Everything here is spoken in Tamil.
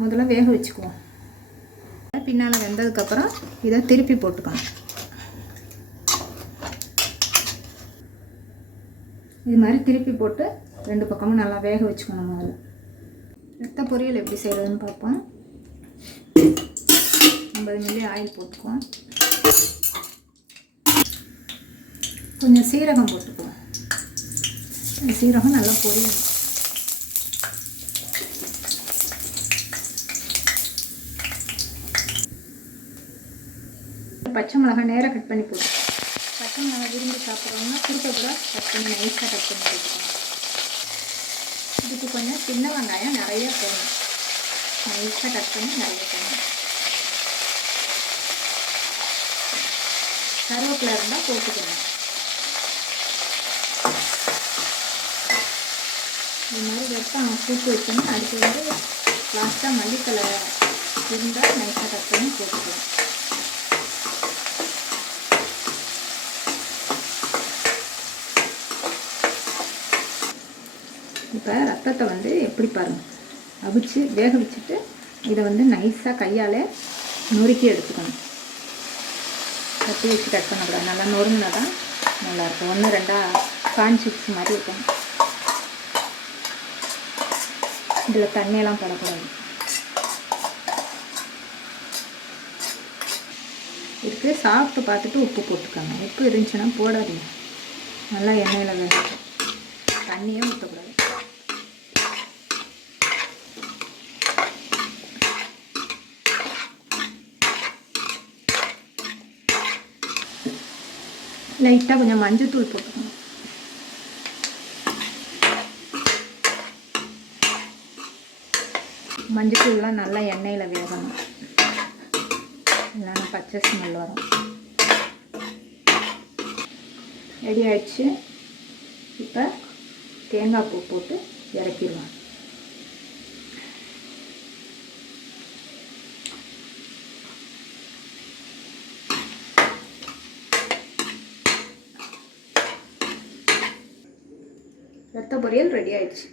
முதல்ல வேக வச்சுக்குவோம். பின்னால் வெந்ததுக்கப்புறம் இதை திருப்பி போட்டுக்கணும். இது மாதிரி திருப்பி போட்டு 2 பக்கமும் நல்லா வேக வச்சுக்கணும். முதல்ல ரத்த பொரியல் எப்படி செய்கிறதுன்னு பார்ப்போம். 50 மில்லி ஆயில் போட்டுக்குவோம். கொஞ்சம் சீரகம் போட்டுக்குவோம். சீரகம் நல்லா பொரியணும். பச்சை மிளகாய் நேராக கட் பண்ணி போடுவோம். பச்சை மிளகாய் விரும்பி சாப்பிட்றோம்னா குறுக்க கூட கட் பண்ணி நைஸாக கட் பண்ணி போட்டுக்கணும். இதுக்கு கொஞ்சம் சின்ன வெங்காயம் நிறைய போடணும். நைஸாக கட் பண்ணி நிறைய போடணும். கருவேப்பிலை இருந்தால் போட்டுக்கணும். இது மாதிரி வெப்பம் கூட்டு வச்சோன்னா அதுக்கு வந்து லாஸ்ட்டாக மல்லித்தலை இருந்தால் நைஸாக கட் பண்ணி போட்டுக்கலாம். இப்போ ரத்தத்தை வந்து எப்படி பாருங்கள், அவிச்சு வேக வச்சுட்டு இதை வந்து நைஸாக கையால் நொறுக்கி எடுத்துக்கணும். கட்டி வச்சு கட் பண்ணக்கூடாது. நல்லா நொறுங்கினா தான் நல்லாயிருக்கும். 1 2 கார்ன் சிப்ஸ் மாதிரி இருக்கணும். இதில் தண்ணியெல்லாம் படக்கூடாது. இதுக்கு சாப்பிட்டு பார்த்துட்டு உப்பு போட்டுக்கோங்க. உப்பு இருந்துச்சுன்னா போடாதீங்க. நல்லா எண்ணெயில் வேணும். தண்ணியே ஊற்றக்கூடாது. லைட்டாக கொஞ்சம் மஞ்சத்தூள் போட்டுக்கணும். மஞ்சத்தூள்லாம் நல்லா எண்ணெயில் வேகணும். இல்லைன்னா பச்சை ஸ்மெல் வரும். ரெடி ஆகிடுச்சு. இப்போ தேங்காய் பூ போட்டு இறக்கிடுவோம். ரத்த பொரியல் ரெடி ஆயிடுச்சு.